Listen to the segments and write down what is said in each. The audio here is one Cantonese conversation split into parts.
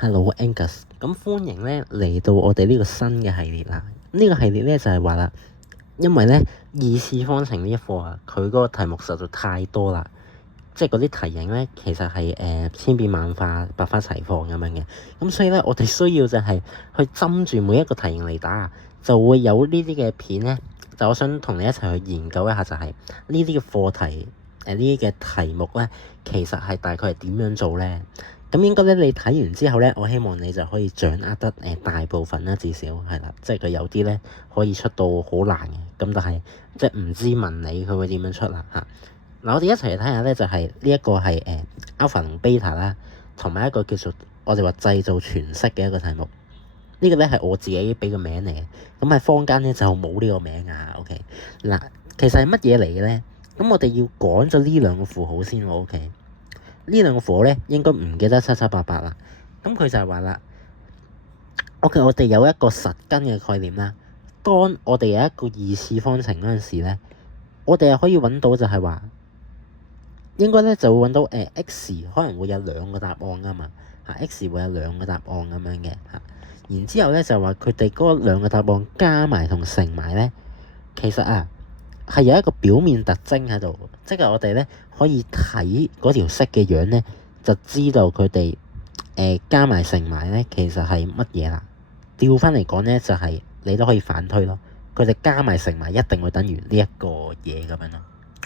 Hello Angus，咁歡迎咧嚟到我哋呢個新嘅系列啦。呢個系列咧就係話啦，因為咧二次方程呢一課啊，佢嗰個題目實在太多啦，即係嗰啲題型咧其實係千變萬化、百花齊放咁樣嘅。咁所以咧，我哋需要就係去針住每一個題型嚟打，就會有呢啲嘅片咧。就我想同你一齊去研究一下，就係呢啲嘅課題呢啲嘅題目咧，其實係大概係點樣做咧？咁應該咧，你睇完之後咧，我希望你就可以掌握得大部分啦，至少係啦，即係佢有啲咧可以出到好難嘅，咁但係即係唔知問你佢會點樣出啦嚇。嗱，我哋一齊嚟睇下咧，就係呢一個係alpha 同 beta 啦，同埋一個叫做我哋話製造全息嘅一個題目。呢個咧係我自己俾個名嚟嘅，咁喺坊間咧就冇呢個名㗎。OK，嗱，其實係乜嘢嚟嘅咧？咁我哋要講咗呢兩個符號先喎。OK。呢兩個符號咧應該唔記得七七八八啦。咁佢就係話啦，OK，我哋有一個實根嘅概念啦。當我哋有一個二次方程嗰陣時咧，我哋又可以揾到就係話，應該咧就會揾到x 可能會有兩個答案㗎嘛嚇，x 會有兩個答案咁樣嘅嚇。然之後咧就話佢哋嗰兩個答案加埋同乘埋咧，其實啊係有一個表面特徵喺度，即係我哋咧可以睇嗰條式嘅樣咧，就知道佢哋加埋乘埋咧，其實係乜嘢啦？調翻嚟講咧，就係你都可以反推咯。佢哋加埋乘埋一定會等於呢一個嘢咁樣咯。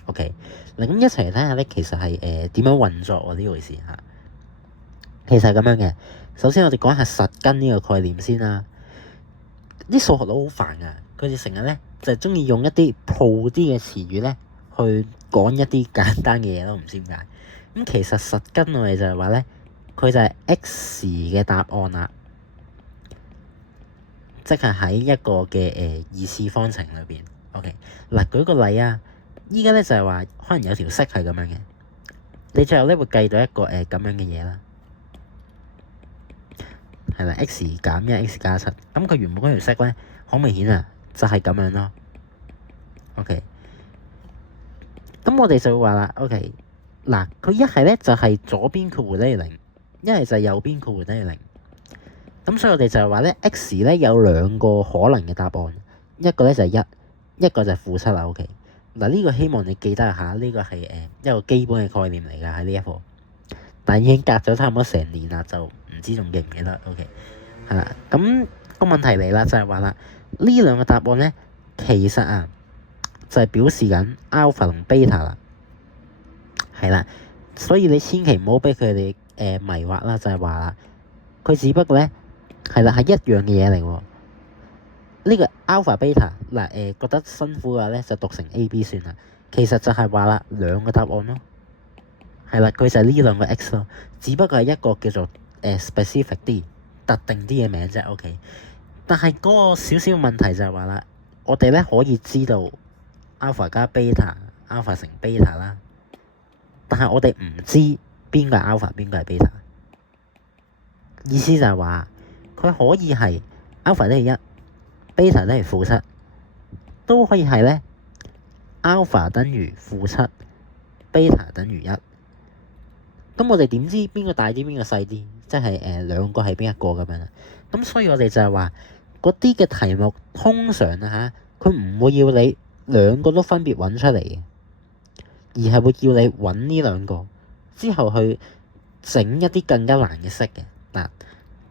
OK，嗱咁一齊嚟睇下咧，其實係點樣運作喎呢回事嚇？其實係咁樣嘅。首先我哋講下實根呢個概念先啦。啲數學佬好煩㗎，佢哋成日咧就係中意用一啲 pro 啲嘅詞語咧去講一啲簡單嘅嘢咯，唔知點解。咁其實實根我哋就係話咧，佢就係 x 嘅答案啦，即係喺一個嘅二次方程裏邊。OK，嗱舉個例啊，依家咧就係話可能有條式係咁樣嘅，你最後咧會計到一個咁樣嘅嘢啦。係啦 ，x 減一 x 加七，咁佢原本嗰條式咧，好明顯啊，就係咁樣咯。OK，咁我哋就會話啦，OK，嗱，佢一係咧就係左邊括弧等於零，一係就係右邊括弧等於零。咁所以我哋就係話咧，x 咧有兩個可能嘅答案，一個咧就係一，一個就係負七啦。OK，嗱呢個希望你記得下，呢個係一個基本嘅概念嚟㗎喺呢一課，但已經隔咗差唔多成年啦，就唔知仲記唔記得 ？OK， 係啦，咁個問題嚟啦，就係話啦，呢兩個答案咧，其實啊就係表示緊 alpha 同 beta 啦，係啦，所以你千祈唔好俾佢哋迷惑啦，就係話啦，佢只不過咧係啦係一樣嘅嘢嚟喎。呢個 alpha beta 嗱覺得辛苦嘅話咧，就讀成 A、B 算啦。其實就係話啦，兩個答案咯。係啦，佢就係呢兩個 x 咯，只不過係一個叫做specific 啲、特定啲嘅名啫。OK，但係嗰個少少問題就係話啦，我哋咧可以知道 alpha 加 beta，alpha 乘 beta 啦，但係我哋唔知邊個係 alpha，邊個係 beta。意思就係話佢可以係 alpha 等於一，beta 等於負七，都可以係咧 alpha 等於負七，beta 等於一。咁我哋點知邊個大啲邊個細啲？即係兩個係邊一個咁樣啊？咁所以我哋就係話嗰啲嘅題目通常啊嚇，佢唔會要你兩個都分別揾出嚟嘅，而係會叫你揾呢兩個之後去整一啲更加難嘅式嘅。嗱，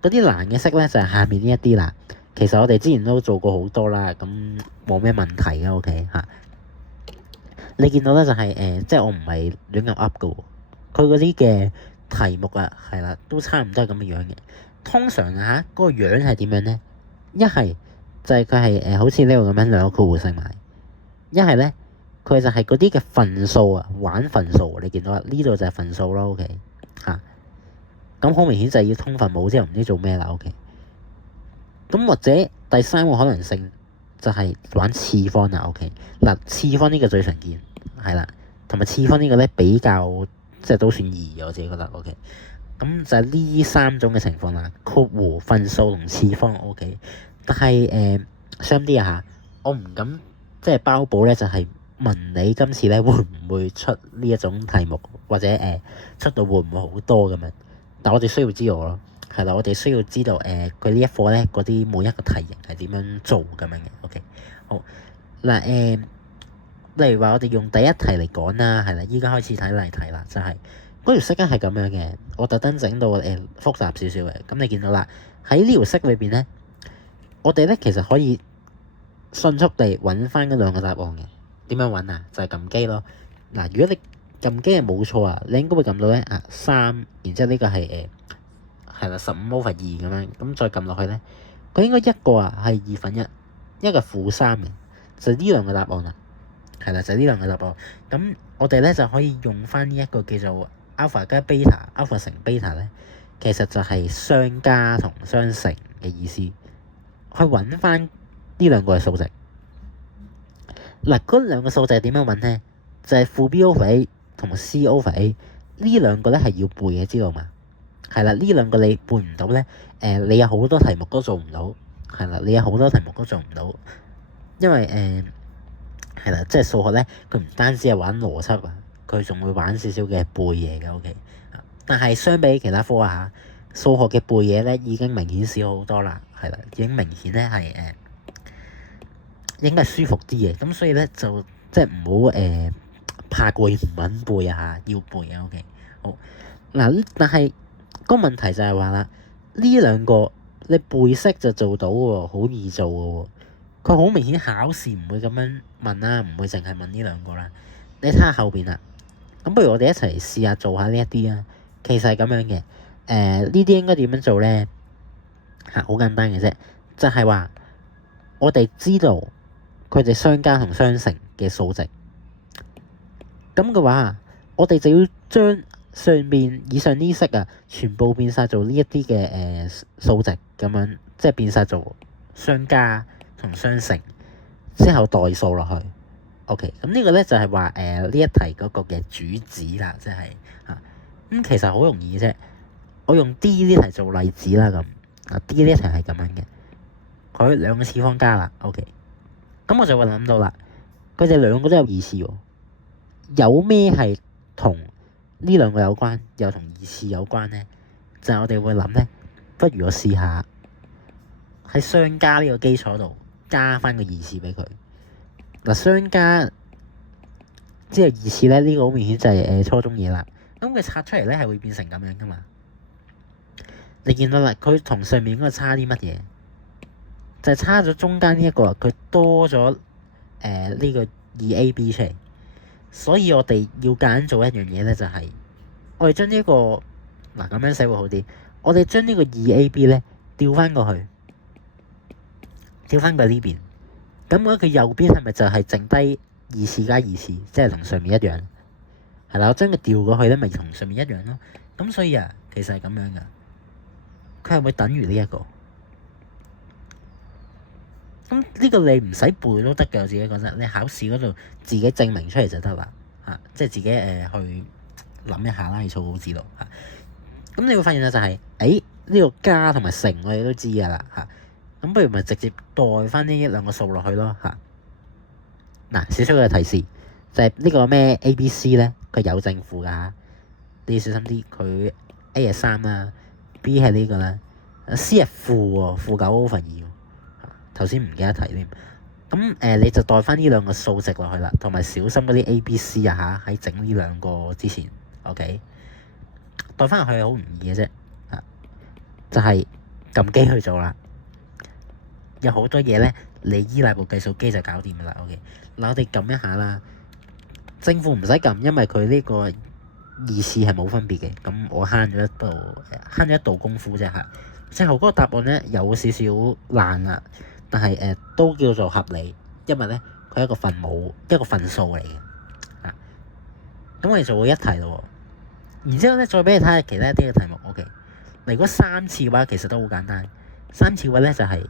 嗰啲難嘅式咧就係下面呢一啲啦。其實我哋之前都做過好多啦，咁冇咩問題嘅。OK 嚇，你見到咧就係即係我唔係亂咁噏嘅喎。佢嗰啲嘅題目啊，係啦，都差唔多係咁嘅樣嘅。通常啊，嗰個樣係點樣咧？一係就係佢係好似呢度咁樣兩個括弧乘埋；一係咧，佢就係嗰啲嘅份數啊，玩份數。你見到啦，呢度就係份數咯。OK 嚇，咁好明顯就係要通分母之後唔知做咩啦。OK，咁或者第三個可能性就係玩次方啦。OK，嗱，次方呢個最常見係啦，同埋次方呢個咧比較。即係都算易，我自己覺得 OK。咁就係呢三種嘅情況啦，括弧、份數同次方 OK。但係相啲啊嚇，我唔敢即係包保咧，就係問你今次咧會唔會出呢一種題目，或者出到會唔會好多咁樣？但我哋需要知道咯係啦，我哋需要知道佢呢一課咧嗰啲每一個題型係點樣做咁樣嘅。OK， 好嗱例如話我哋用第一題嚟講啦，係啦，依家開始睇例題啦，就係嗰條式咧係咁樣嘅，我特登整到複雜少少嘅。咁你見到啦，喺呢條式裏邊咧，我哋咧其實可以迅速地揾翻嗰兩個答案嘅。點樣揾啊？就係撳機咯。嗱，如果你撳機係冇錯啊，你應該會撳到咧3，然之後呢個係係啦15/2咁樣，咁再撳落去咧，佢應該一個係1/2，一個-3嘅，就呢兩個答案啦。係啦，就呢兩個答案。咁我哋咧就可以用翻呢一個叫做 alpha 加 beta，alpha 乘 beta 咧，其實就係相加同相乘嘅意思，去揾翻呢兩個嘅數值。嗱，嗰兩個數值點樣揾咧？就係負 b/a 同 c/a 呢兩個咧係要背嘅，知道嘛？係啦，呢兩個你背唔到咧，你有好多題目都做唔到。係啦，你有好多題目都做唔到，因為係啦，即係數學咧，佢唔單止係玩邏輯啊，佢仲會玩少少嘅背嘢嘅。OK， 但係相比其他科數學嘅背嘢咧已經明顯少好多啦。係啦，已經明顯咧係應該係舒服啲嘅。咁所以咧就即係唔好怕攰唔肯背要背啊。OK， 好嗱，但係個問題就係話啦，呢兩個你背識就做到喎，好易做嘅喎。佢好明顯考試唔會咁樣問啦，唔會淨係問呢兩個啦。你睇下後邊啦，咁不如我哋一齊試下做下呢一啲啊。其實係咁樣嘅，呢啲應該點樣做咧？好簡單嘅啫，就係話我哋知道佢哋相加同相乘嘅數值，咁嘅話，我哋就要將以上呢式全部變晒做呢一啲嘅數值咁樣，即係變晒做相加同相乘之後代數落去。OK， 咁呢個咧就係話呢一題嗰個嘅主旨啦，即係咁其實好容易啫。我用 D 呢題做例子啦，咁D 呢題係咁樣嘅，佢兩個次方加啦。OK， 咁我就會諗到啦，佢哋兩個都有二次喎，有咩係同呢兩個有關，又同二次有關咧？就係我哋會諗咧，不如我試下喺相加呢個基礎度加翻個二次俾佢。嗱，相加之後二次咧，呢個好明顯就係初中嘢啦。咁佢拆出嚟咧係會變成咁樣噶嘛？你見到啦，佢同上面嗰個差啲乜嘢？就係差咗中間呢一個，佢多咗呢個 2ab 出嚟。所以我哋要揀做一樣嘢咧，就係我哋將呢個嗱咁樣寫會好啲。我哋將呢個 2ab 咧調翻過去，調翻過呢邊。咁我覺得佢右邊係咪就係剩低二次加二次，即係同上面一樣？係啦，我將佢調過去咧，咪同上面一樣咯。咁所以其實係咁樣噶。佢係會等於呢一個。咁呢個你唔使背都得嘅，我自己覺得。你考試嗰度自己證明出嚟就得啦。即係自己去諗一下啦，喺草稿紙度咁你會發現咧就係呢個加同埋乘我哋都知噶啦咁不如咪直接代翻呢一兩個數落去咯嗱，少少嘅提示就係呢個咩 A、B、C 咧，佢有正負噶你要小心啲。佢 A 係3啦，B 係呢個啦，C 係負喎，負9/2。頭先唔記得提添。咁你就代翻呢兩個數值落去啦，同埋小心嗰啲 A、B、C 喺整呢兩個之前 ，OK， 代翻落去好唔易嘅啫，就係撳機去做啦。有好多嘢咧，你依賴部計數機就搞掂噶啦。OK， 嗱我哋撳一下啦，正負唔使撳，因為佢呢個二次係冇分別嘅。咁我慳咗一道功夫啫最後嗰個答案咧有少少爛啦。但係都叫做合理，因為咧佢係一個分母，一個分數嚟嘅。咁我哋做過一題咯，然之後咧再俾你睇下其他一啲嘅題目。OK， 嗱如果3次嘅話，其實都好簡單。3次嘅話咧就係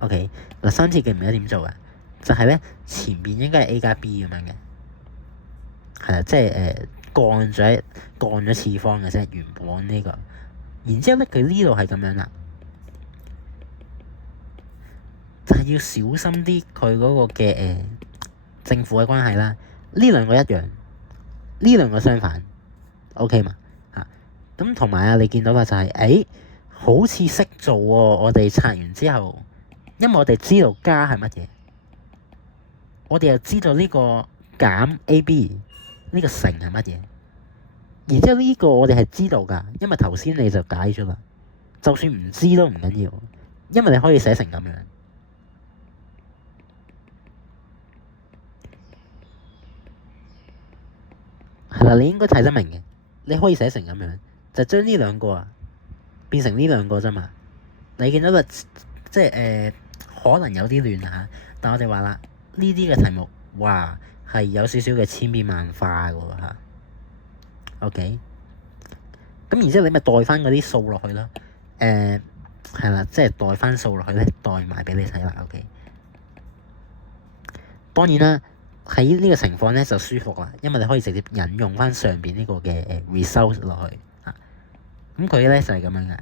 OK 嗱，3次記唔記得點做啊？就係咧前邊應該係 A 加 B 咁樣嘅，係啦，即係降咗次方嘅啫，原本呢個。然之後咧佢呢度係咁樣啦。就係要小心啲佢嗰個嘅正負嘅關係啦。呢兩個一樣，呢兩個相反，OK 嘛咁同埋啊，你見到啦就係、好似識做喎、我哋拆完之後，因為我哋知道加係乜嘢，我哋又知道呢個減 AB 呢個乘係乜嘢，然之後呢個我哋係知道㗎，因為頭先你就解咗啦。就算唔知都唔緊要，因為你可以寫成咁樣。係啦，你應該睇得明嘅。你可以寫成咁樣，就將呢兩個啊變成呢兩個啫嘛。你見到啦，即係可能有啲亂嚇，但我哋話啦，呢啲嘅題目哇係有少少嘅千變萬化嘅喎嚇。OK，咁然之後你咪代翻嗰啲數落去咯。係啦，即係代翻數落去咧，代埋俾你睇啦。OK，當然啦。喺呢個情況咧就舒服啦，因為你可以直接引用翻上邊呢個嘅result 落去啊。咁佢咧就係咁樣嘅。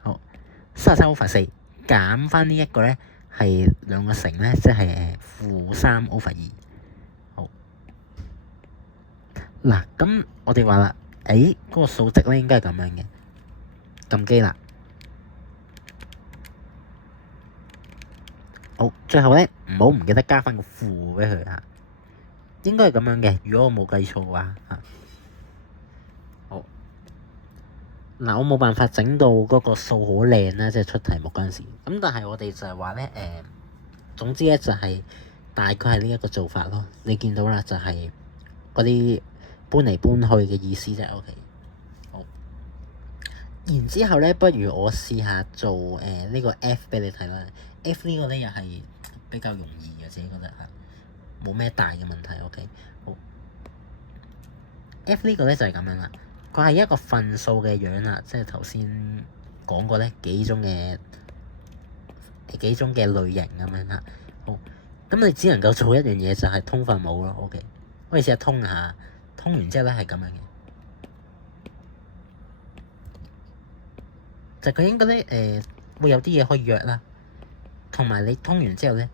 好，33 over 4減翻呢一個咧係兩個乘咧，即係-3 over 2。好嗱，咁我哋話啦，嗰個數值咧應該係咁樣嘅。撳機啦。好，最後咧唔好唔記得加翻個負俾佢嚇，應該係咁樣嘅。如果我冇計錯嘅話嚇，好嗱，我冇辦法整到嗰個數好靚啦，即係出題目嗰陣時。咁但係我哋就係話咧總之咧就係大概係呢一個做法咯。你見到啦，就係嗰啲搬嚟搬去嘅意思啫。OK， 好。然之後咧，不如我試下做呢個 F 俾你睇啦。F 呢個咧又係比較容易嘅，自己覺得嚇，冇咩大嘅問題。OK， 好。F 呢個咧就係咁樣啦，佢係一個份數嘅樣啦，即係頭先講過咧幾種嘅類型咁樣啦。好，咁你只能夠做一樣嘢，就係通分母咯。OK， 我哋試下通下，通完之後咧係咁樣嘅，就佢應該咧會有啲嘢可以約啦。同埋你通完之後咧，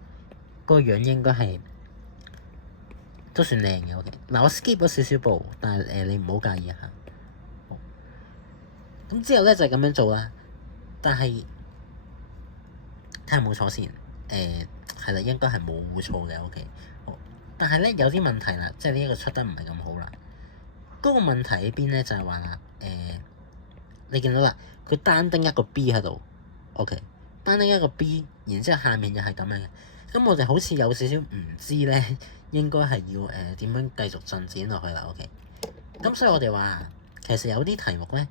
嗰個樣應該係都算靚嘅。OK， 嗱我 skip 咗少少步，但係你唔好介意嚇。咁之後咧就係咁樣做啦，但係睇下冇錯先。係啦，應該係冇錯嘅。OK， 好，但係咧有啲問題啦，即係呢一個出得唔係咁好啦。嗰個問題喺邊咧？就係話啦，你見到啦，佢單丁一個 B 喺度。OK。單丁一個 B， 然之後下面又係咁樣嘅，咁我哋好似有少少唔知咧，應該係要點樣繼續進展落去啦。OK，咁所以我哋話其實有啲題目咧，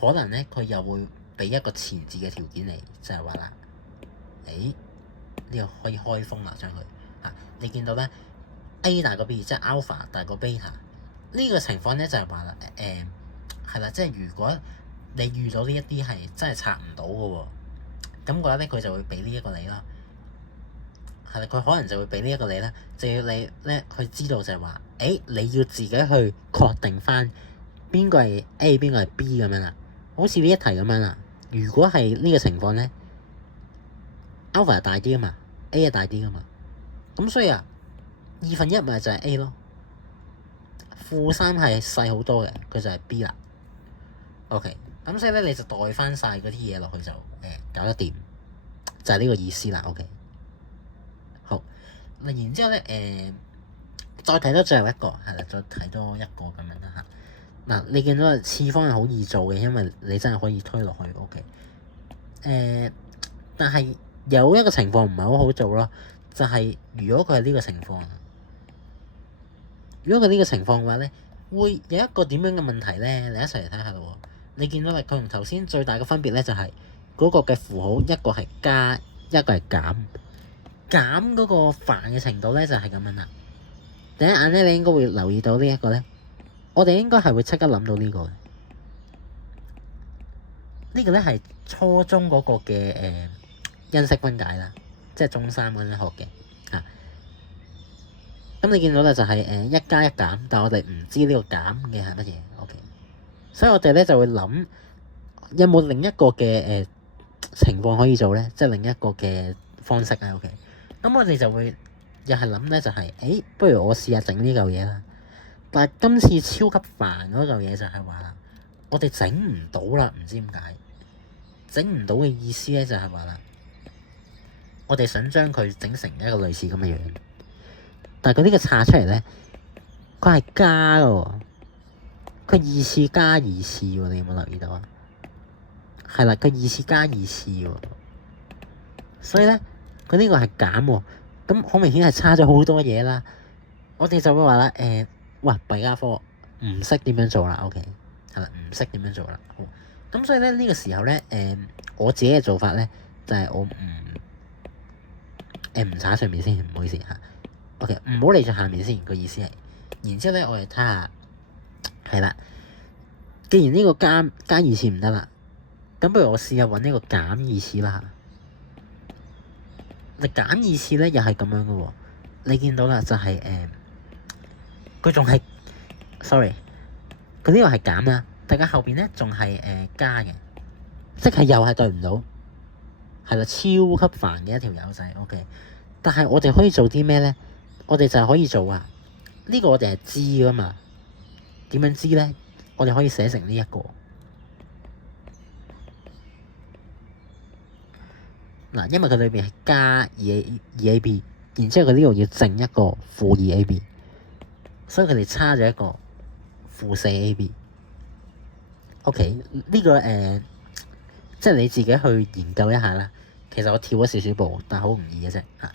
可能咧佢又會俾一個前置嘅條件嚟，就係話啦，呢個可以開封啦，將佢嚇你見到咧 A 大過 B， 即係 alpha 大過 beta 呢個情況咧就係話啦，係啦，即係如果你遇到呢一啲係真係拆唔到嘅喎，咁嘅話咧佢就會俾呢一個你啦，係啦，佢可能就會俾呢一個你咧，就要你咧去知道就係話，你要自己去確定翻邊個係 A 邊個係 B 咁樣啦，好似呢一題咁樣啦。如果係呢個情況咧 ，alpha 係大啲啊嘛 ，A 係大啲啊嘛，咁所以啊，2/1咪就係 A 咯，-3係細好多嘅，佢就係 B 啦。OK。咁所以咧，你就代翻晒嗰啲嘢落去就搞得掂，就係呢個意思啦。OK， 好嗱，然之後咧再睇多最後一個係啦，再睇多一個咁樣啦嚇。嗱，你見到次方係好易做嘅，因為你真係可以推落去。OK，但係有一個情況唔係好好做咯，就係如果佢係呢個情況，如果佢呢個情況嘅話咧，會有一個點樣嘅問題咧？你一齊嚟睇下咯。你見到啦，佢同頭先最大嘅分別咧，就係嗰個嘅符號一個係加，一個係減。減嗰個煩嘅程度咧，就係咁樣啦。第一眼咧，你應該會留意到呢一個咧，我哋應該係會即刻諗到呢個嘅。呢個咧係初中嗰個嘅因式分解啦，即係中三嗰陣學嘅嚇。咁你見到咧就係一加一減，但係我哋唔知呢個減嘅係乜嘢。OK。所以我哋咧就會諗有冇另一個嘅情況可以做咧，即係另一個嘅方式啊。OK，咁我哋就會又係諗咧，就係不如我試下整呢嚿嘢啦。但係今次超級煩嗰嚿嘢就係話啦，我哋整唔到啦，唔知點解整唔到嘅意思咧就係話啦，我哋想將佢整成一個類似咁嘅樣，但係佢呢個拆出嚟咧，佢係加嘅喎，佢二次加二次喎，你有冇留意到啊？係啦，佢二次加二次喎，所以咧佢呢個係減喎，咁好明顯係差咗好多嘢啦。我哋就會話啦，喂，弊家伙唔識點樣做啦 ，OK， 係啦，唔識點樣做啦。好，咁所以咧呢個時候咧，我自己嘅做法咧就係我唔查上面先，唔好意思嚇。OK， 唔好理住下面先，個意思係，然之後咧我哋睇下，係啦，既然呢個加二次唔得啦，咁不如我試下揾呢個減二次啦。你減二次咧又係咁樣嘅喎，你見到啦就係佢仲係 sorry， 佢呢個係減啦，但係後邊咧仲係加嘅，即係又係對唔到，係啦，超級煩嘅一條友仔 OK。但係我哋可以做啲咩咧？我哋就係可以做啊！呢個我哋係知噶嘛？點樣知咧？我哋可以寫成呢一個嗱，因為佢裏邊係加2ab，然之後佢呢度要剩一個負2ab，所以佢哋差咗一個負4ab。OK，呢個即係你自己去研究一下啦。其實我跳咗少少步，但係好唔易嘅啫嚇。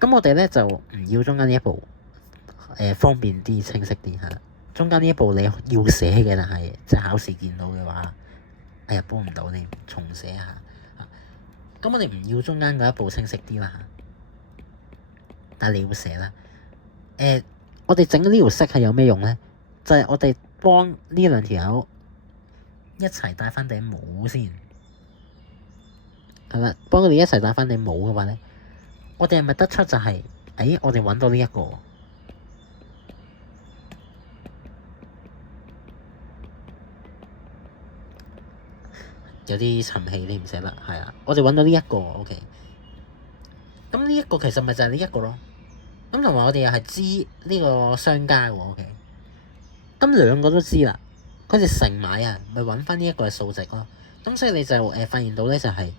咁我哋咧就唔要中間呢一步，方便啲清晰啲嚇。中間呢一步你要寫嘅，但係即係考試見到嘅話，哎呀幫唔到你，重寫下嚇。咁我哋唔要中間嗰一步清晰啲啦嚇，但係你要寫啦。我哋整呢條色係有咩用咧？就係我哋幫呢兩條友一齊戴翻頂帽先，係啦，幫佢哋一齊戴翻頂帽嘅話咧，我哋係咪得出就係，我哋揾到呢一個，有啲沉氣你唔寫啦，係啊，我哋揾到呢一個 OK。咁呢一個其實咪就係呢一個咯。咁同埋我哋又係知呢個商家喎 OK。咁兩個都知啦，佢哋乘買啊，咪揾翻呢一個嘅數值咯。咁所以你就發現到咧就係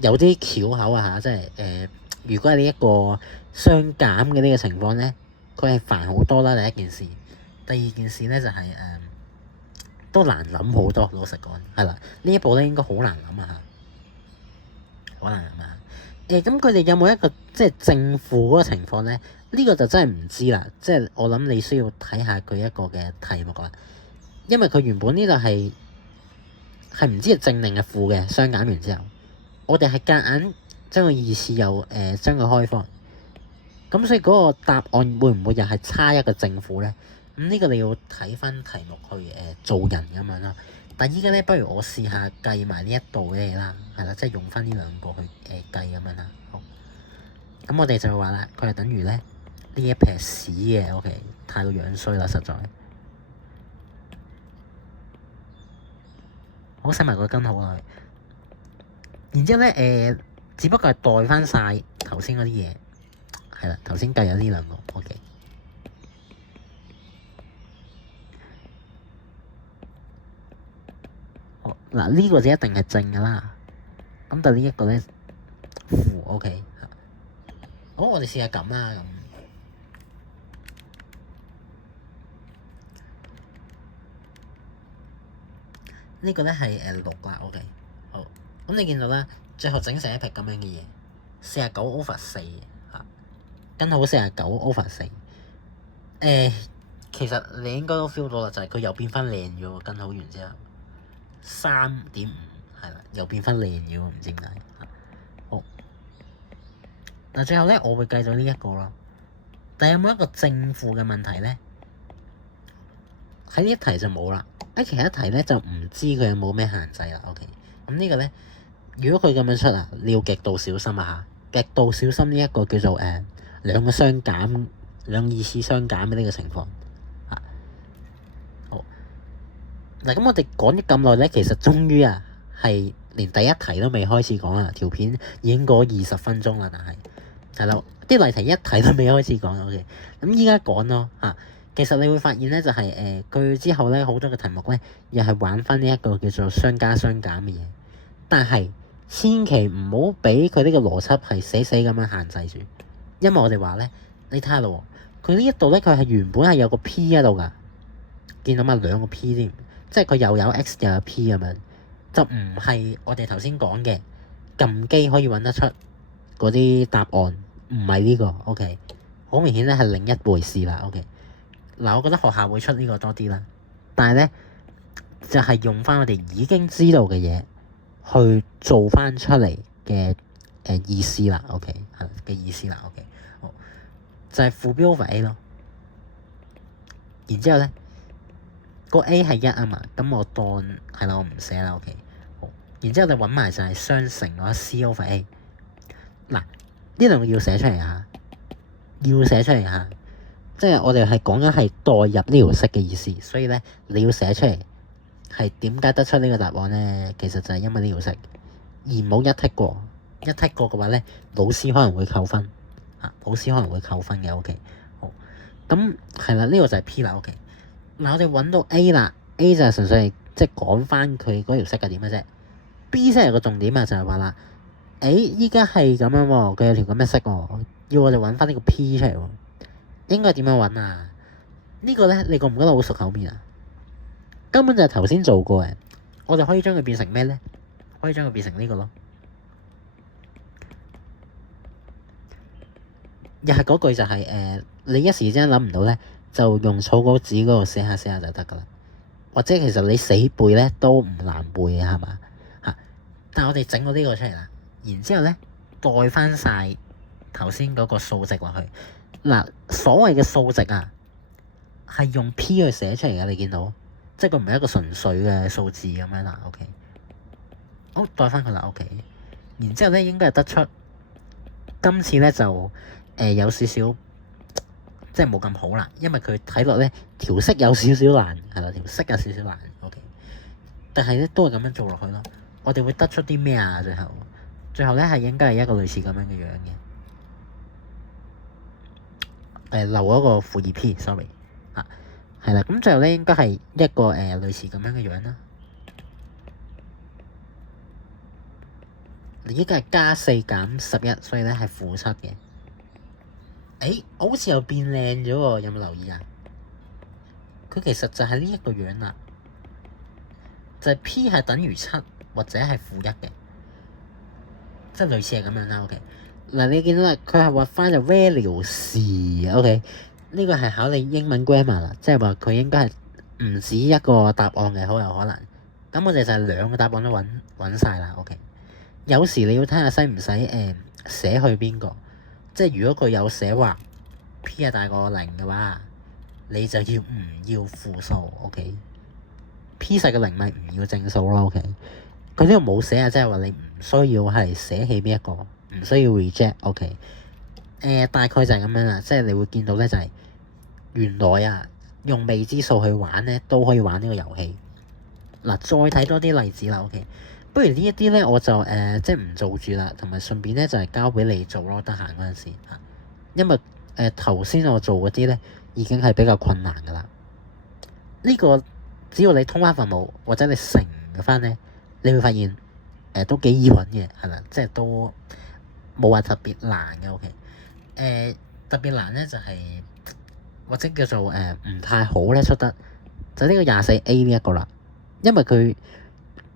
有啲巧口啊嚇，即係如果係呢一個雙減嘅呢個情況咧，佢係煩好多啦。第一件事，第二件事咧就係都難諗好多。老實講，係啦，呢一步咧應該好難諗啊嚇，好難諗啊。咁佢哋有冇一個即係正負嗰個情況咧？呢個就真係唔知啦。即係我諗你需要睇下佢一個嘅題目啦，因為佢原本呢度係唔知係正定係負嘅，雙減完之後，我哋係夾硬將個二次又將佢開放，咁所以嗰個答案會唔會又係差一個正負咧？咁呢個你要睇翻題目去做人咁樣啦。但係依家咧，不如我試下計埋呢一度嘅嘢啦，係啦，即係用翻呢兩個去計咁樣啦。好，咁我哋就話啦，佢係等於咧呢一撇屎嘅 OK， 太過樣衰啦，實在。我洗埋個根好耐，然之後咧只不過係代翻晒頭先嗰啲嘢，係啦，頭先計咗呢兩個 OK。好嗱，呢個就一定係正噶啦，咁但係呢一個咧負 OK。好，我哋試下咁啦咁。呢個咧係6啦 OK。好，咁你見到啦，最後整成一撇咁樣嘅嘢，49/4嚇，跟好49/4。其實你應該都 feel 到啦，就係佢又變翻靚咗喎，跟好完之後3.5係啦，又變翻靚咗喎，唔知點解。好，嗱最後咧，我會計到呢一個咯。但係有冇一個正負嘅問題咧？喺呢一題就冇啦。喺其他題咧就唔知佢有冇咩限制啦。OK，咁呢個咧，如果佢咁樣出啊，你要極度小心啊嚇！極度小心呢一個叫做兩個雙減、兩二次雙減嘅呢個情況嚇。好，嗱咁我哋講咗咁耐咧，其實終於啊係連第一題都未開始講啦，條片已經過20分鐘啦，但係係啦，啲例題一題都未開始講。OK，咁依家講咯嚇。其實你會發現咧，就係佢之後咧好多嘅題目咧，又係玩翻呢一個叫做相加相減嘅嘢。但係千祈唔好俾佢呢個邏輯係死死咁樣限制住，因為我哋話咧，你睇下咯，佢呢一度咧，佢係原本係有個 P 喺度㗎，見到嘛兩個 P 添，即係佢又有 X 又有 P 咁樣，就唔係我哋頭先講嘅撳機可以揾得出嗰啲答案，唔係呢個 OK， 好明顯咧係另一回事啦 OK。嗱，我覺得學校會出呢個多啲啦，但係咧就係用翻我哋已經知道嘅嘢去做翻出嚟嘅意思啦 OK， 係嘅意思啦 OK， 好就係負標 over A 咯。然之後咧個 A 係1啊嘛，咁我當係啦，我唔寫啦 OK。好，然之後你揾埋就係雙乘嘅話 C over A。嗱，呢兩個要寫出嚟嚇，要寫出嚟嚇。即係我哋係講緊係代入呢條式嘅意思，所以咧你要寫出嚟係點解得出呢個答案咧？其實就係因為呢條式，而唔好一剔過。一剔過嘅話咧，老師可能會扣分啊，老師可能會扣分嘅。OK， 好，咁係啦，呢個就係 P 啦。OK， 嗱我哋揾到 A 啦 ，A 就係純粹係即係講翻佢嗰條式係點嘅啫。B 先係個重點啊，就係話啦，依家係咁樣喎，佢有條咁嘅式喎，要我哋揾翻呢個 P 出嚟喎。應該點樣揾啊？呢個咧，你覺唔覺得好熟口面啊？根本就係頭先做過嘅，我哋可以將佢變成咩咧？可以將佢變成呢個咯。又係嗰句就係你一時之間諗唔到咧，就用草稿紙嗰度寫下就得噶啦。或者其實你死背咧都唔難背嘅，係嘛嚇？但係我哋整到呢個出嚟啦，然之後咧代翻晒頭先嗰個數值落去。嗱，所謂嘅數值啊，係用 P 去寫出嚟嘅，你見到，即係佢唔係一個純粹嘅數字咁樣啦。OK， 好，代翻佢啦。OK， 然之後咧應該係得出，今次咧就有少少即係冇咁好啦，因為佢睇落咧條式有少少難，係啦，條式有少少難。OK， 但係咧都係咁樣做落去咯。我哋會得出啲咩啊？最後咧係應該係一個類似咁樣嘅樣嘅。漏咗個負2 P，sorry 啊，係啦，咁最後咧應該係一個類似咁樣嘅樣啦。你依家係加4減11，所以咧係負7嘅。好似又變靚咗喎，有冇留意啊？佢其實就係呢一個樣啦，就係 P 係等於7或者係負1嘅，即係類似係咁樣啦。OK。嗱，你見到啦，佢係話翻就 value 是 OK， 呢個係考你英文 grammar 啦，即係話佢應該係唔止一個答案嘅，好有可能。咁我哋就係兩個答案都揾晒啦。OK， 有時你要睇下使唔使寫去邊個，即係如果佢有寫話 P 係大過0嘅話，你就要唔要負數 OK？P 細過0咪唔要正數咯。OK， 佢呢度冇寫啊，即係話你唔需要係寫起邊一個。唔需要 reject，OK， 大概就係咁樣啦，即係你會見到咧就係原來啊用未知數去玩咧都可以玩呢個遊戲。嗱，再睇多啲例子啦 ，OK， 不如呢一啲咧我就即係唔做住啦，同埋順便咧就係交俾你做咯，得閒嗰陣時嚇，因為頭先我做嗰啲咧已經係比較困難噶啦。呢個只要你通翻分母或者你乘翻咧，你會發現都幾易揾嘅，係啦，即係都冇話特別難嘅。OK， 特別難咧就係或者叫做唔太好咧出得就呢個24A 呢一個啦，因為佢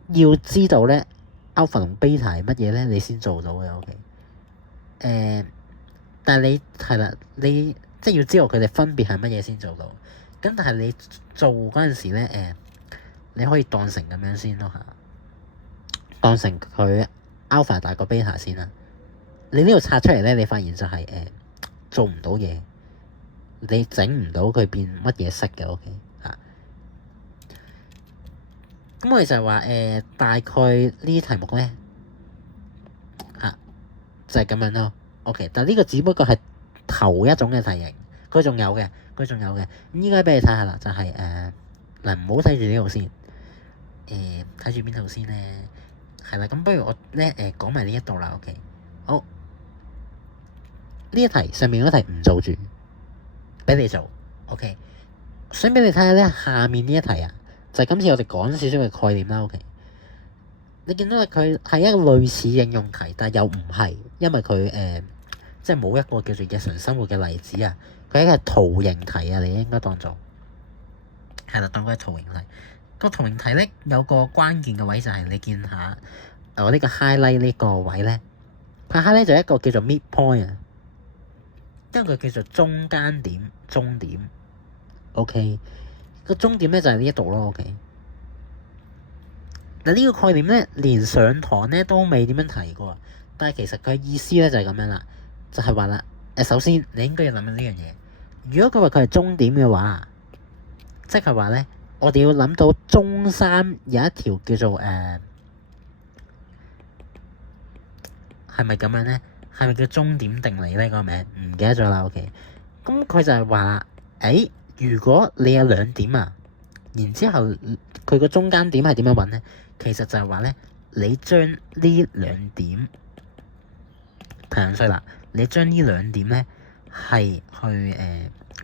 要知道咧 alpha 同 beta 係乜嘢咧，你先做到嘅。OK， 但係你係啦，你即係要知道佢哋分別係乜嘢先做到。咁但係你做嗰陣時咧你可以當成咁樣先咯嚇，當成佢 alpha 大過 beta 先啦。你呢度拆出嚟咧，你發現就係做唔到嘢，你整唔到佢變乜嘢色嘅。OK 嚇，咁我哋就係話大概呢啲題目咧嚇就係咁樣咯。OK， 但係呢個只不過係頭一種嘅題型，佢仲有嘅。咁依家俾你睇下啦，就係嗱唔好睇住呢度先，睇住邊度先咧？係啦，咁不如我咧講埋呢一度啦。OK， 好。呢一題上面嗰題唔做住，俾你做 OK。想俾你睇下咧，下面呢一題啊，就係今次我哋講少少嘅概念啦。OK，你見到佢係一個類似應用題，但又唔係，因為佢即係冇一個叫做日常生活嘅例子啊。佢係一個圖形題啊，你應該當做係啦，當佢係圖形題。個圖形題咧有個關鍵嘅位就係你見下我呢個 highlight 呢個位咧，佢 highlight 就一個叫做 midpoint 啊，因為佢叫做中間點、終點。OK，個終點咧就係呢一度咯。OK，嗱呢個概念咧，連上堂咧都未點樣提過，但係其實佢意思咧就係咁樣啦，就係話啦，首先你應該要諗緊呢樣嘢。如果佢話佢係終點嘅話，即係話咧，我哋要諗到中三有一條叫做係咪咁樣咧？係咪叫終點定理咧？個名唔記得咗啦。OK，咁佢就係話，如果你有兩點啊，然之後佢個中間點係點樣揾咧？其實就係話咧，你將呢兩點太樣衰啦，你將呢兩點咧係去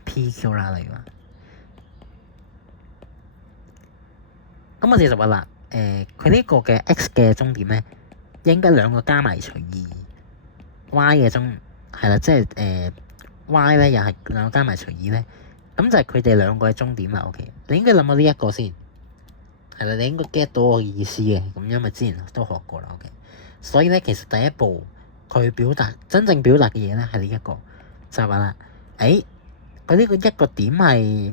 PQ 啦，例如話，咁我哋就話啦，佢呢個嘅 x 嘅終點咧，應該兩個加埋除以 y 嘅終係啦，即係y 咧又係兩個加埋除以咧，咁就係佢哋兩個嘅終點啦。OK，你應該諗到呢一個先。係啦，你應該 get 到我嘅意思嘅，咁因為之前都學過啦。OK，所以咧其實第一步佢真正表達嘅嘢咧係呢一個，就係話啦，佢呢個一個點係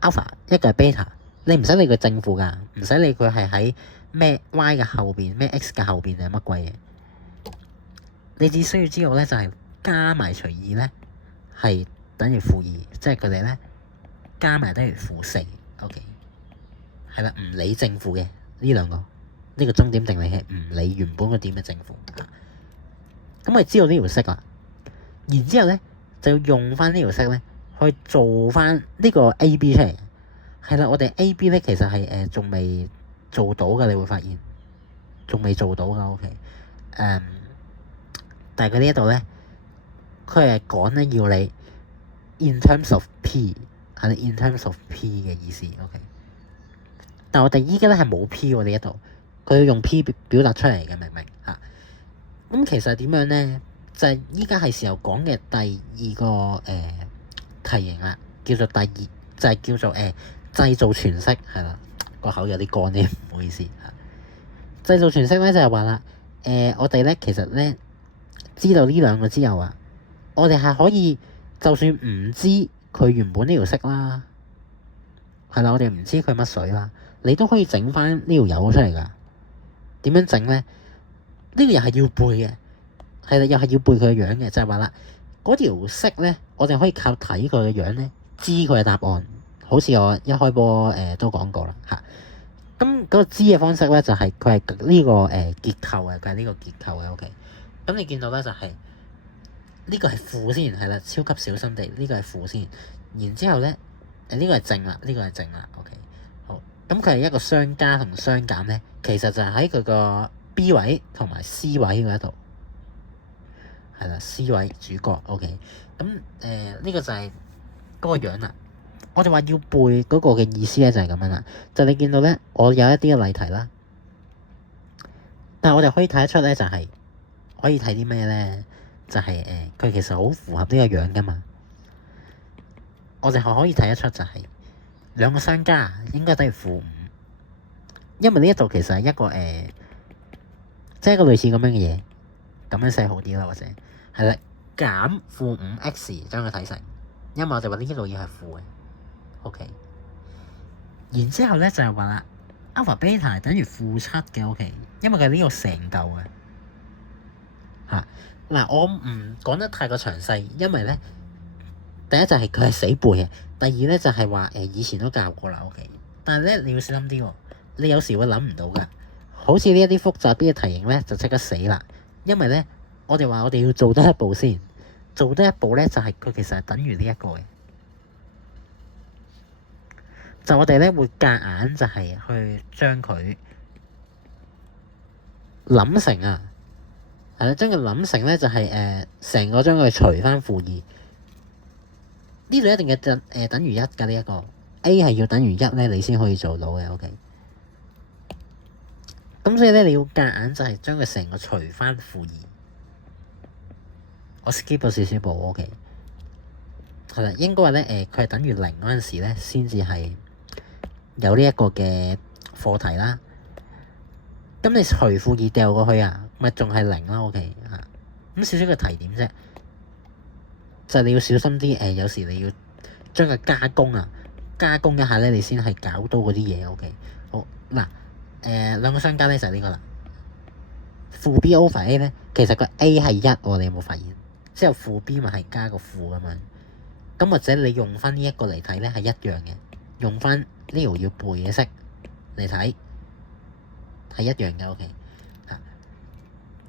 alpha，一個係 beta，你唔使理佢正負㗎，唔使理佢係喺咩 y 嘅後邊，咩 x 嘅後邊定係乜鬼嘢，你只需要知道咧就係加埋除二咧係等於負二，即係佢哋咧加埋等於負四。OK。係啦，唔理正負嘅呢兩個，呢個終點定理係唔理原本個點嘅正負。咁我哋知道呢條式啦，然之後咧就要用翻呢條式咧去做翻呢個 A、B 出嚟。係啦，我哋 A、B 咧其實係仲未做到嘅，你會發現仲未做到嘅。OK，但係佢呢一度咧，佢係講咧要你 in terms of P， 係 in terms of P 嘅意思。OK。但我哋依家咧係冇 P 喎，呢一度佢要用 P 表達出嚟嘅，明唔明嚇？咁其實點樣咧？就係依家係時候講嘅第二個題型啦，叫做第二就係叫做製造詮釋，係啦，個口有啲乾咧，唔好意思嚇。製造詮釋咧就係話啦，我哋咧其實咧知道呢兩個之後啊，我哋係可以就算唔知佢原本呢條式啦，係啦，我哋唔知佢乜水啦。你都可以整翻呢條友出嚟㗎。點樣整咧？呢個又係要背嘅，係啦，又係要背佢嘅樣嘅，就係話啦，嗰條式咧，我哋可以靠睇佢嘅樣咧，知佢嘅答案。好似我一開波都講過啦嚇。咁嗰個知嘅方式咧，就係佢係呢個結構嘅，佢係呢個結構嘅。OK，咁你見到咧就係呢個係負先，係啦，超級小心地，呢個係負先。然之後咧呢個係正啦，呢個係正啦。OK。咁佢係一個相加同相減咧，其實就係喺佢個 B 位同埋 C 位嗰度，係啦 C 位主角。OK，咁呢個就係嗰個樣啦。我哋話要背嗰個嘅意思咧就係咁樣啦。就你見到咧，我有一啲嘅例題啦，但係我哋可以睇得出咧，就係可以睇啲咩咧？就係佢其實好符合呢個樣噶嘛。我哋可以睇得出就係兩個相加應該等於負5，因為呢一度其實係一個即係一個類似咁樣嘅嘢，咁樣寫好啲啦，或者係啦，減負5x 將佢睇成，因為我哋話呢一度要係負嘅。OK，然之後咧就係話啦，alpha beta 等於負7嘅。OK，因為佢呢個成嚿嘅嚇。嗱，我唔講得太過詳細，因為咧第一就係佢係死背嘅，第二咧就係話以前都教過啦。OK，但係咧你要小心啲喎，你有時會諗唔到㗎。好似呢一啲複雜啲嘅題型咧，就即刻死啦，因為咧我哋話我哋要做多一步先，做多一步咧就係佢其實係等於呢一個嘅，就我哋咧會夾硬就係去將佢諗成啊，係啦，將佢諗成咧就係成個將佢除翻負2，呢度一定嘅等於一㗎呢一個 A 係要等於一咧，你先可以做到嘅。OK。咁所以咧，你要夾硬就係將佢成個除翻負二。我 skip 咗少少步 OK。係啦，應該話咧佢係等於零嗰陣時咧，先至係有呢一個嘅課題啦。咁你除負二掉過去啊，咪仲係零啦 OK 嚇。咁少少嘅提點啫，就係你要小心啲有時你要將佢加工啊，加工一下咧，你先係搞到嗰啲嘢 OK。好嗱。兩個相加咧就係呢個啦。負 B over A 咧，其實個 A 係一喎，你有冇發現？之後負 B 咪係加個負咁樣。咁或者你用翻呢一個嚟睇咧係一樣嘅，用翻呢條要背嘅式嚟睇係一樣嘅 OK。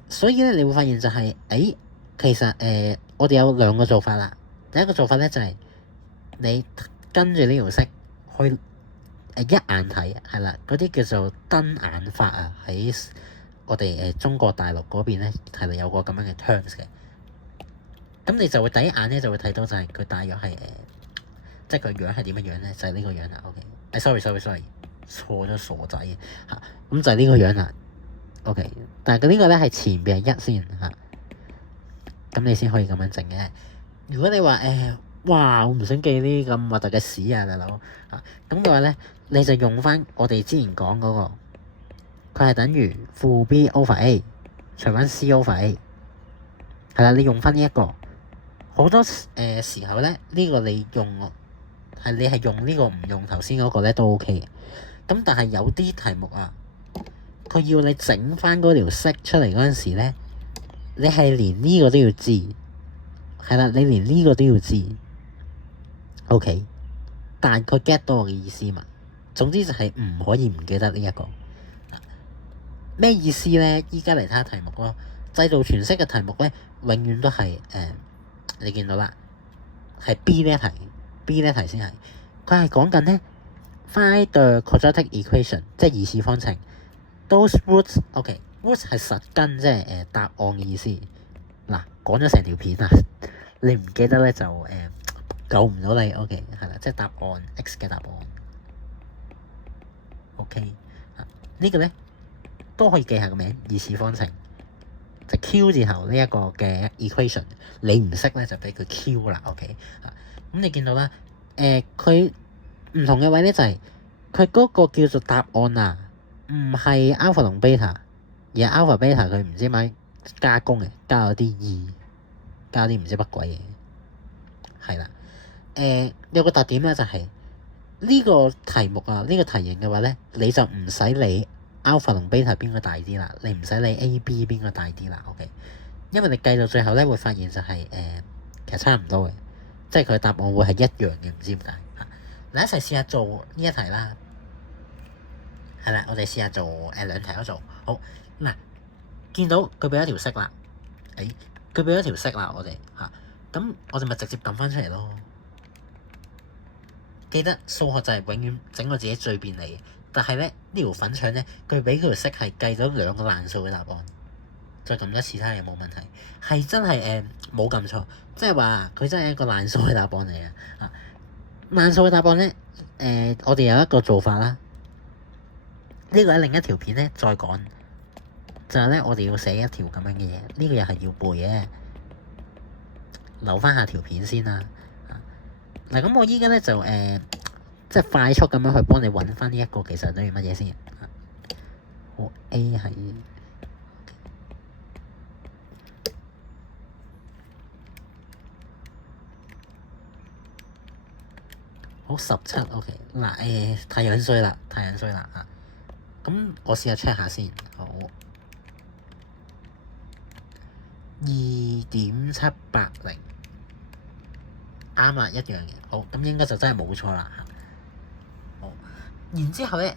所以咧你會發現就係其實我哋有兩個做法啦。第一個做法咧就係你跟住呢條式去。一眼睇係啦，嗰啲叫做瞪眼法啊，喺我哋中國大陸嗰邊咧係咪有個咁樣嘅 terms 嘅？咁你就會第一眼咧就會睇到就係佢大約係即係佢樣係點樣樣咧？就係呢個樣啦。OK，sorry，錯咗傻仔嘅嚇，咁就係呢個樣啦。OK，但係佢呢個咧係前邊係一先嚇，咁你先可以咁樣整嘅。如果你話哇，我唔想記啲咁核突嘅屎啊，大佬啊！咁嘅話咧，你就用翻我哋之前講嗰個，佢係等於負 B over A 除翻 C over A， 係啦，你用翻呢一個。好多時候咧，呢個你用係用呢個唔用頭先嗰個咧都 OK 嘅。咁但係有啲題目啊，佢要你整翻嗰條式出嚟嗰陣時咧，你係連呢個都要知，係啦，你連呢個都要知。OK，但佢 get 到我嘅意思嘛？總之就係唔可以唔記得呢一個咩意思咧？依家嚟睇下題目咯。製造全息嘅題目咧，永遠都係你見到啦，係 B 呢一題，B 呢一題先係。佢係講緊咧 find the quadratic equation， 即係二次方程。Those roots，OK，roots 係實根，即係答案嘅意思。嗱，講咗成條片啊，你唔記得咧就救唔到你 OK 係啦，即係答案 X 嘅答案 OK 呢個咧都可以記下個名，二次方程就 Q 字頭呢一個嘅 equation， 你唔識咧就俾佢 Q 啦 OK 咁你見到啦佢唔同嘅位咧就係佢嗰個叫做答案啊，唔係 alpha 同 beta， 而係 alpha beta 佢唔知點解加工嘅，加咗啲2，加啲唔知乜鬼嘢係啦。有個特點咧就係呢個題目啊，呢個題型嘅話咧，你就唔使理 alpha 同 beta 邊個大啲啦，你唔使理 A、B 邊個大啲啦 OK，因為你計到最後咧會發現就係其實差唔多嘅，即係佢答案會係一樣嘅，唔知點解。你一齊試下做呢一題啦，係啦，我哋試下做兩題都做好嗱。見到佢俾咗條式啦，佢俾咗條式啦，我哋咁我哋咪直接撳翻出嚟咯。記得數學就係永遠整個自己最便利，但係咧呢條粉腸咧，佢俾條式係計咗2個爛數嘅答案，再撳一次睇下有冇問題，係真係冇撳錯，即係話佢真係一個爛數嘅答案嚟嘅。爛數嘅答案咧我哋有一個做法啦，呢個喺另一條片咧再講，就係咧我哋要寫一條咁樣嘅嘢，呢個又係要背嘅，留翻下條片先啦。嗱，咁我依家咧就即係快速咁樣去幫你揾翻呢一個其實等於乜嘢先。好 A 係好17 OK 嗱太樣衰啦咁我試下 check 下先。好2.780啱啦，一樣嘅。好，咁應該就真係冇錯啦。好，然之後咧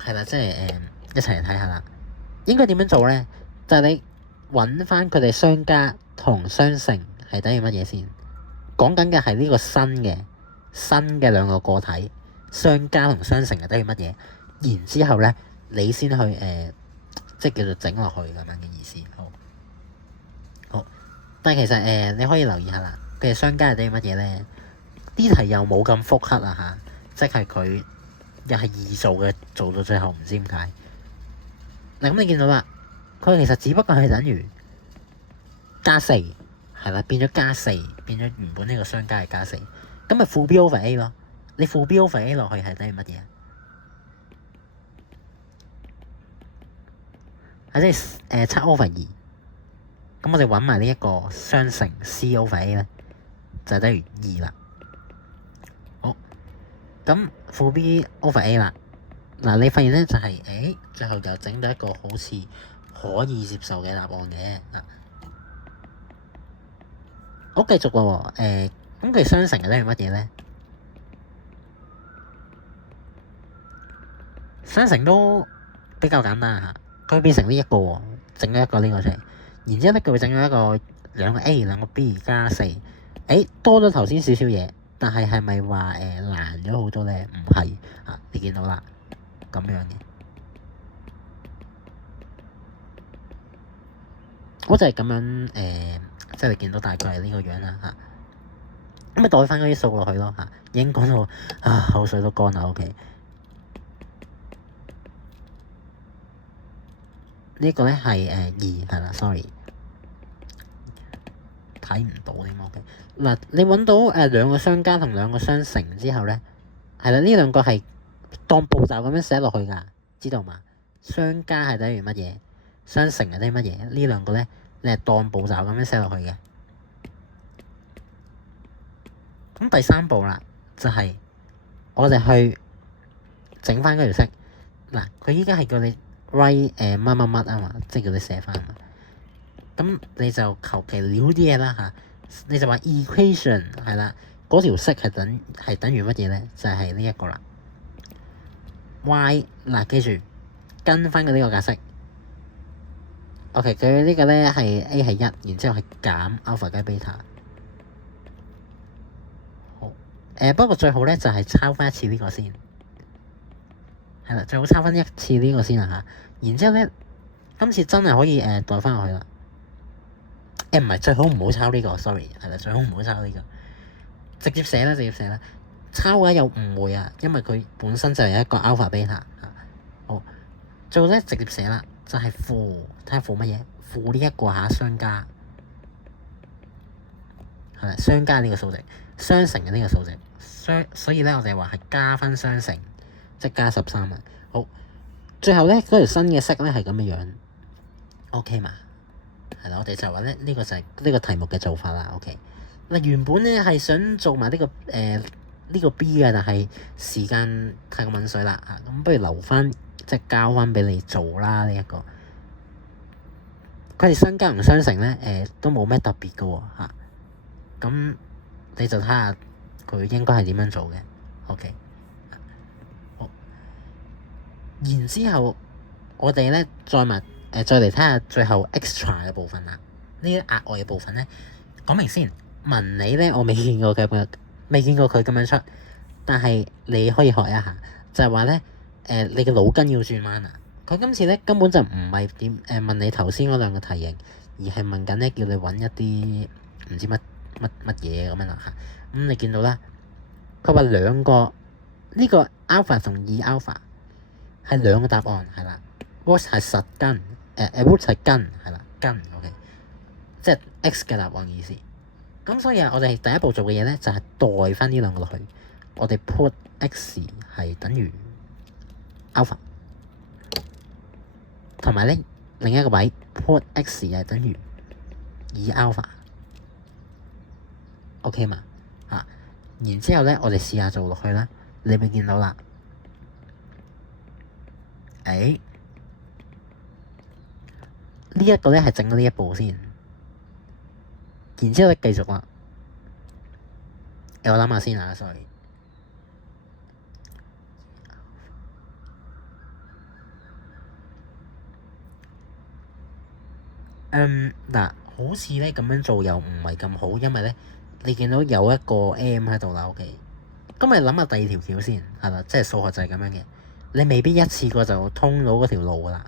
係啦，即係一齊嚟睇下啦。應該點樣做咧？就係你揾翻佢哋相加同相乘係等於乜嘢先？講緊嘅係呢個新嘅兩個個體相加同相乘係等於乜嘢？然之後咧，你先去即係叫做整落去咁樣嘅意思。好，但係其實你可以留意下啦。佢哋相加係等於乜嘢咧？啲題又冇咁複刻啊嚇，即係佢又係易做嘅，做到最後唔知點解。嗱咁你見到啦，佢其實只不過係等於加4，係啦，變咗加4，變咗原本呢個相加係加4，咁咪負 B over A 咯。你負 B over A 落去係等於乜嘢？係即係7 over 2。咁我哋揾埋呢一個相乘 C over A 咧，就係等於2啦。好，咁負 B over A 啦。嗱，你發現咧就係、最後就整到一個好似可以接受嘅答案嘅嗱。好，繼續喎。咁佢相乘係等於乜嘢咧？相乘都比較簡單嚇，佢變成呢一個喎，整咗一個呢個出嚟，然之後咧佢會整咗一個兩個 A 兩個 B 加4，多咗頭先少少嘢，但係咪話難咗好多咧？唔係啊，你見到啦，咁樣嘅，我就係咁樣即係你見到大概係呢個樣啦嚇。咁咪代翻嗰啲數落去咯嚇，已經講到口水都乾啦。OK。呢個咧係2係啦 ，sorry 睇唔到點 OK 嗱，你揾到兩個相加同兩個相乘之後咧，係啦，呢兩個係當步驟咁樣寫落去㗎，知道嘛？相加係等於乜嘢？相乘係等於乜嘢？呢兩個咧，你係當步驟咁樣寫落去嘅。咁第3步啦，就係我哋去整翻嗰條式嗱，佢依家係叫你 write 乜乜乜啊嘛，即係叫你寫翻嘛。咁你就求其撩啲嘢啦嚇，你就話 equation 係啦，嗰條式係等於乜嘢咧？就係呢一個啦。y 嗱，記住跟翻佢呢個格式。OK， 佢呢個咧係 A 係1，然之後係減 alpha 加 beta。好，不過最好咧就係抄翻一次呢個先，係啦，最好抄翻一次呢個先啊嚇。然之後咧，今次真係可以代翻落去啦。唔係，最好唔好抄呢個 ，sorry， 係啦，最好唔好抄呢個，直接寫啦，直接寫啦。抄嘅話有誤會啊，因為佢本身就有一個 alpha beta 嚇。好，最後咧直接寫啦，就係負，睇下負乜嘢？負呢一個嚇相加，係啦，相加呢個數值，相乘嘅呢個數值，所以咧我哋話係加翻相乘，即係加13啊。好，最後咧嗰條新嘅式咧係咁嘅樣 ，OK 嘛？係啦，我哋就話咧呢個就係呢個題目嘅做法啦。OK，嗱原本咧係想做埋呢個呢個 B 嘅，但係時間太過敏水啦嚇，咁不如留翻即係交翻俾你做啦。呢一個佢哋相加唔相乘咧都冇咩特別嘅喎嚇，咁你就睇下佢應該係點樣做嘅。OK， 好，然之後我哋咧再嚟睇下最後 extra 嘅部分啦。呢啲額外嘅部分咧，講明先。文理咧，我未見過佢咁樣出，但係你可以學一下，就係話咧，你嘅腦筋要轉彎啊！佢今次咧根本就唔係點問你頭先嗰兩個題型，而係問緊咧叫你揾一啲唔知乜嘢咁樣啦嚇。咁你見到啦，佢話兩個呢個 alpha 同2alpha係兩個答案係啦。what 係實根，what 係根係啦，根 OK， 即係 x 嘅答案意思。咁所以我哋第一步做嘅嘢咧就係代翻呢兩個落去，我哋 put x 係等於 alpha， 同埋咧另一個位 put x 係等於2alpha， OK 嘛嚇？然之後咧我哋試下做落去啦，你會見到啦，呢一個咧係整咗呢一步先。然之後咧繼續啦，我諗下先啊 ，sorry。嗱，好似咧咁樣做又唔係咁好，因為咧你見到有一個 M 喺度啦 ，OK。咁咪諗下第二條橋先，係啦，即係數學就係咁樣嘅，你未必一次過就通到嗰條路噶啦，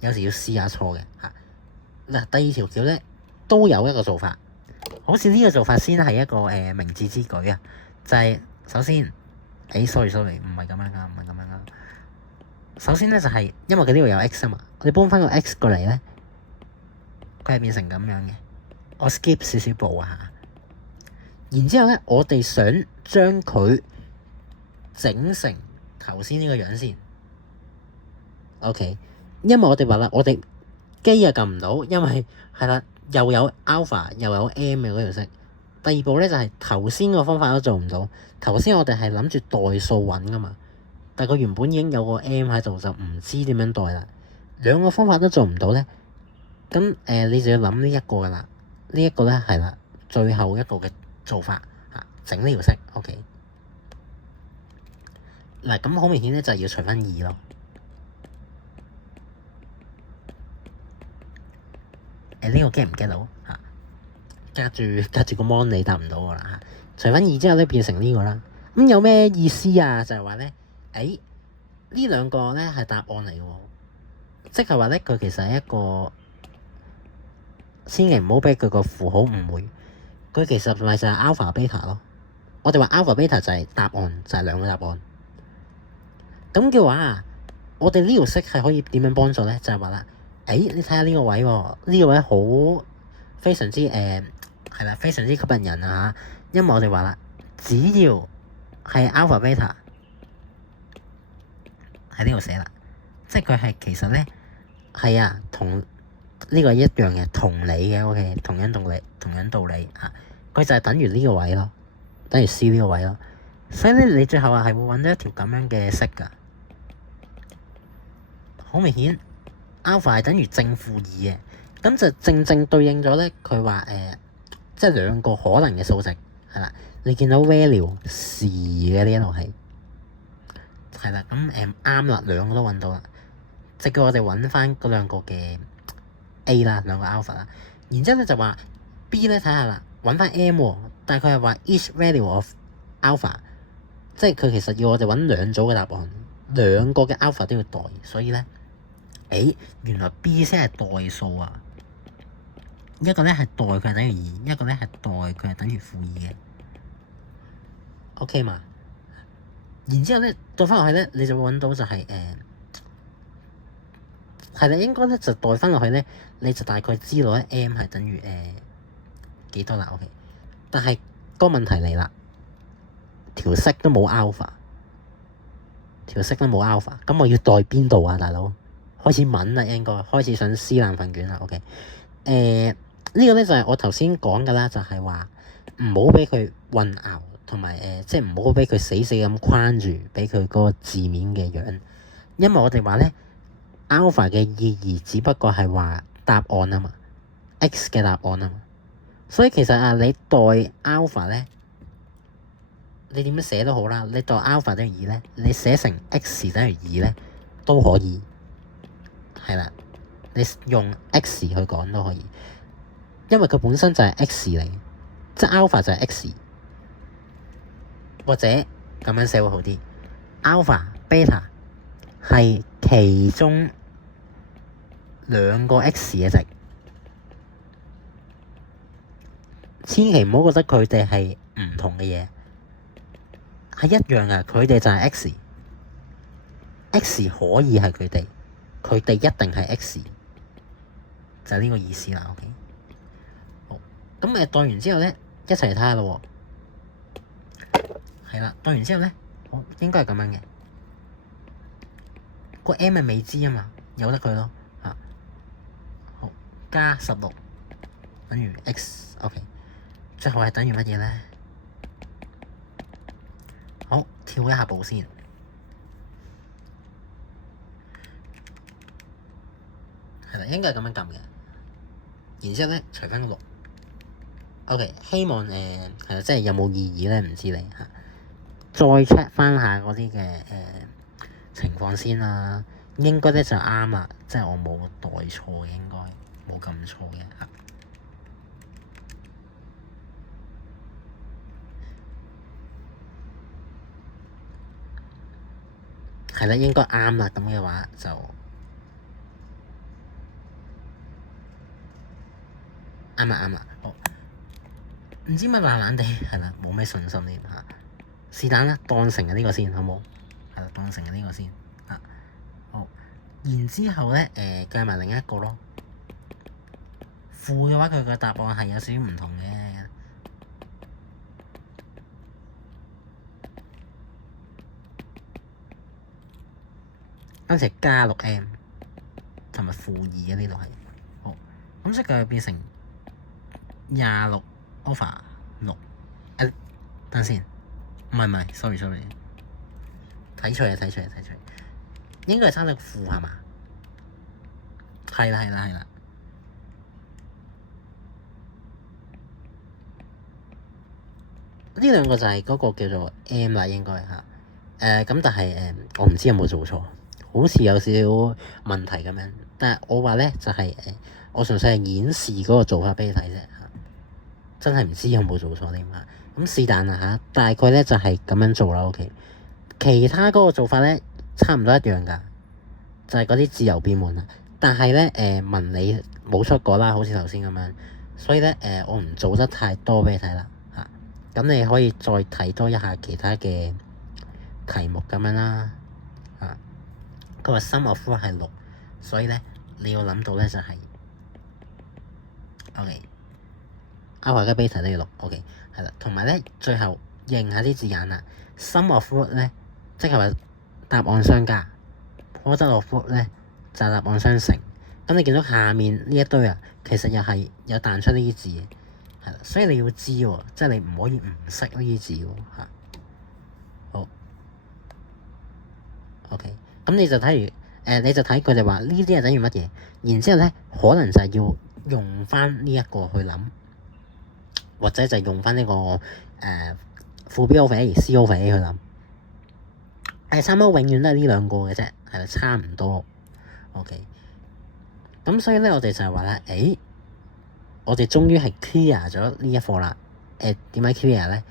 有時要試下錯嘅嚇。嗱，第二條橋咧都有一個做法。好似呢個做法先係一個明智之舉啊！就係、首先，sorry，唔係咁樣噶，唔係咁樣噶。首先咧就係、因為佢呢度有 x 啊嘛，我哋搬翻個 x 過嚟咧，佢係變成咁樣嘅。我 skip 少少步啊，然之後咧，我哋想將佢整成頭先呢個樣先。OK， 因為我哋話啦，我哋機又撳唔到，因為係啦，又有 alpha 又有 m 嘅嗰條式。第二步咧就係頭先個方法都做唔到。頭先我哋係諗住代數揾噶嘛，但係佢原本已經有個 m 喺度，就唔知點樣代啦。兩個方法都做唔到咧，咁你就要諗呢一個噶啦。呢一個咧係啦，最後一個嘅做法嚇，整呢條式 OK。嗱，咁好明顯咧就係要除翻2咯。呢個 get 唔 get 到嚇？隔住個 mon 你答唔到我啦嚇。除翻2之後咧變成呢個啦。咁有咩意思啊？就係話咧，呢兩個咧係答案嚟嘅喎，即係話咧佢其實係一個，千祈唔好俾佢個符號誤會。佢其實咪就係 alpha beta 咯。我哋話 alpha beta 就係答案，就係兩個答案。咁嘅話，我哋呢條式係可以點樣幫助咧？就係話啦，你睇下呢個位喎，呢個位好非常之係啦，非常之吸引人啊嚇。因為我哋話啦，只要係 alpha beta 喺呢度寫啦，即係佢係其實咧係啊，同呢個一樣嘅同理嘅 OK， 同樣道理嚇。佢就係等於呢個位咯，等於 C 呢個位咯。所以咧，你最後係會揾到一條咁樣嘅式㗎。好明顯 ，alpha 係等於正負2嘅，咁就正對應咗咧。佢話即係兩個可能嘅數值係啦。你見到 value 時嘅呢一度係啦，咁啱啦，兩個都揾到啦。即叫我哋揾翻嗰兩個嘅 A 啦，兩個 alpha 啦。然之後咧就話 B 咧睇下啦，揾翻 M 喎，但係佢係話 each value of alpha， 即係佢其實要我哋揾兩組嘅答案，兩個嘅 alpha 都要代，所以咧。原來 B 先係代數啊！一個咧係代佢係等於2，一個咧係代佢係等於負2嘅。OK 嘛？然之後咧，代翻落去咧，你就會揾到就係係啦，應該咧就代翻落去咧，你就大概知道咧 M 係等於幾多啦 OK。但係個問題嚟啦，條式都冇 alpha， 咁我要代邊度啊，大佬？開始問啦，應該開始想撕爛份卷啦。OK，呢個咧就係我頭先講㗎啦，就係話唔好俾佢混淆，同埋即係唔好俾佢死咁框住，俾佢嗰個字面嘅樣。因為我哋話咧 alpha 嘅意義只不過係話答案啊嘛 ，x 嘅答案啊嘛，所以其實啊，你代 alpha 咧，你點樣寫都好啦，你代 alpha 等於2咧，你寫成 x 等於2咧都可以。係啦，你用 x 去講都可以，因為佢本身就係 x 嚟，即係 alpha 就係 x，或者咁樣寫會好啲。alpha、beta 係其中兩個 x 嘅值，千祈唔好覺得佢哋係唔同嘅嘢，係一樣啊！佢哋就係 x 可以係佢哋。佢哋一定係 x， 就係呢個意思啦。OK， 好，咁代完之後咧，一齊嚟睇下咯。係啦，代完之後咧，好應該係咁樣嘅。個 M 係未知啊嘛，由得佢咯嚇。好，加16等於 x。OK， 最後係等於乜嘢咧？好，跳一下步先。係啦，應該係咁樣撳嘅。然之後咧，除翻6。OK， 希望係啦，即係有冇意義咧？唔知你嚇。再 check 翻下嗰啲嘅情況先啦。應該咧就啱啦，即係我冇代錯嘅，應該冇撳錯嘅嚇。係啦，應該啱啦。咁嘅話就。啱啊，好，唔知乜懶懶地係啦，冇咩信心添嚇。是但啦，當成係呢個先，好冇？係啦，當成係呢個先啊。好，然之後咧計埋另一個咯。負嘅話，佢個答案係有少少唔同嘅。跟住加6m 同埋負2嘅呢度係好，咁即係佢變成26 over 6。等先，唔係，sorry，睇錯嘢，應該係差咗負係嘛？係啦，呢兩個就係嗰個叫做 m 啦，應該嚇。咁但係我唔知有冇做錯，好似有少少問題咁樣。但係我話咧就係我純粹係演示嗰個做法俾你睇啫嚇，真係唔知有冇做錯添嚇。咁是但啦嚇，大概咧就係咁樣做啦。OK，其他嗰個做法咧差唔多一樣㗎，就係嗰啲自由變換啦。但係咧紋理冇出過啦，好似頭先咁樣，所以咧我唔做得太多俾你睇啦嚇。咁你可以再睇多一下其他嘅題目咁樣啦嚇。佢話 sum of root 係6，所以咧你要諗到咧就係 OK。alpha 加 beta 都要6 OK。係啦，同埋咧最後認下啲字眼啦。sum of root 咧即係話答案相加，product of root 咧就係答案相乘。咁你見到下面呢一堆啊，其實又係有彈出呢啲字嘅，係啦，所以你要知喎，即係你唔可以唔識呢啲字喎嚇。好 OK，咁你就睇你就睇佢哋話呢啲係等於乜嘢，然之後咧可能就係要用翻呢一個去諗。或者就用翻呢個負 B over A、C over A 去諗，差唔多永遠都係呢兩個嘅啫，係啦，差唔多。OK，咁所以咧，我哋就係話咧，我哋終於係 clear 咗呢一課啦。點解 clear 咧？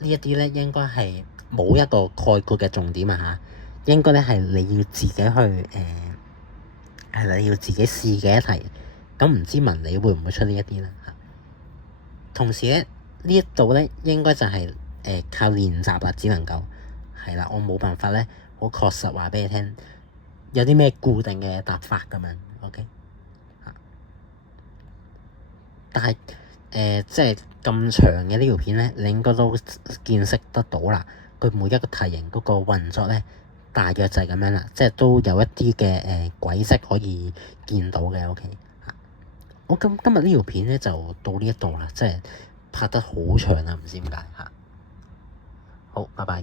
呢一啲咧應該係冇一個概括嘅重點啊嚇，應該咧係你要自己去係啦，要自己試嘅一題。咁唔知文理會唔會出呢一啲咧？同時咧，呢一度咧應該就係靠練習啦，只能夠係啦，我冇辦法咧好確實話俾你聽有啲咩固定嘅答法咁樣。OK，但係即係咁長嘅呢條片咧，你應該都見識得到啦。佢每一個題型嗰個運作咧，大約就係咁樣啦，即係都有一啲嘅軌跡可以見到嘅。OK。我今日呢條片咧就到呢一度啦，即係拍得好長啦，唔知點解嚇。好，拜拜。